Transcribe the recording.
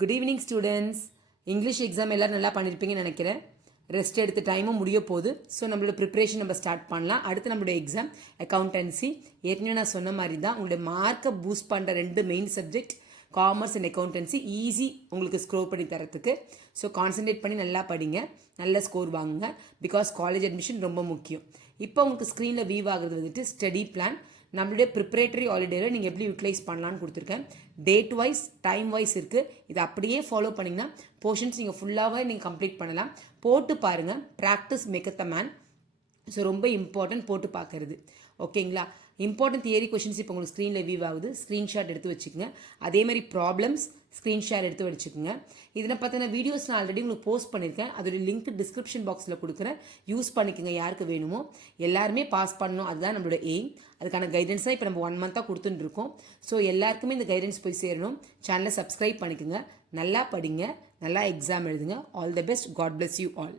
Good evening students. English exam எல்லோரும் நல்லா பண்ணியிருப்பீங்கன்னு நினைக்கிறேன். ரெஸ்ட் எடுத்த டைமும் முடிய போகுது. ஸோ நம்மளோட ப்ரிப்ரேஷன் நம்ம ஸ்டார்ட் பண்ணலாம். அடுத்து நம்மளோட எக்ஸாம் அக்கௌண்டன்சி. ஏற்கனவே நான் சொன்ன மாதிரி தான் உங்களுடைய மார்க்கை பூஸ்ட் பண்ணுற 2 main subject commerce and accountancy easy உங்களுக்கு ஸ்க்ரோல் பண்ணி தரத்துக்கு. ஸோ கான்சன்ட்ரேட் பண்ணி நல்லா படிங்க, நல்ல ஸ்கோர் வாங்குங்க. பிகாஸ் காலேஜ் அட்மிஷன் ரொம்ப முக்கியம். இப்போ உங்களுக்கு ஸ்க்ரீனில் வியூ ஆகுறது வந்துட்டு ஸ்டடி பிளான். நம்மளுடைய ப்ரிப்ரேட்டரி ஹாலிடேவில் நீங்கள் எப்படி யூட்டிலைஸ் பண்ணலான்னு கொடுத்துருக்கேன். டேட் வைஸ் டைம் வைஸ் இருக்குது. இதை அப்படியே ஃபாலோ பண்ணிங்கன்னா போர்ஷன்ஸ் நீங்கள் ஃபுல்லாகவே நீங்கள் கம்ப்ளீட் பண்ணலாம். போட்டு பாருங்கள். Practice make the man. So ரொம்ப இம்பார்ட்டன்ட் போட்டு பார்க்கறது. ஓகேங்களா? இம்பார்ட்டன்ட் தியரி கொஷின்ஸ் இப்போ உங்களுக்கு ஸ்க்ரீனில் வியூ ஆகுது. ஸ்க்ரீன்ஷாட் எடுத்து வச்சுக்கோங்க. அதே மாதிரி ப்ராப்ளம்ஸ் ஸ்க்ரீன்ஷாட் எடுத்து வச்சுக்கோங்க. இதில் பார்த்தீங்கன்னா வீடியோஸ் நான் ஆல்ரெடி உங்களுக்கு போஸ்ட் பண்ணியிருக்கேன். அதோட லிங்க் டிஸ்கிரிப்ஷன் பாக்ஸில் கொடுக்குறேன். யூஸ் பண்ணிக்கோங்க யாருக்கு வேணுமோ. எல்லாருமே பாஸ் பண்ணணும், அதுதான் நம்மளோட எய்ம். அதுக்கான கைடன்ஸ் தான் இப்போ நம்ம 1 மந்த்தாக கொடுத்துட்டுருக்கோம். ஸோ எல்லாருக்குமே இந்த கைடன்ஸ் போய் சேரணும். சேனலை சப்ஸ்கிரைப் பண்ணிக்கோங்க. நல்லா படிங்க, நல்லா எக்ஸாம் எழுதுங்க. All the best. God bless you all.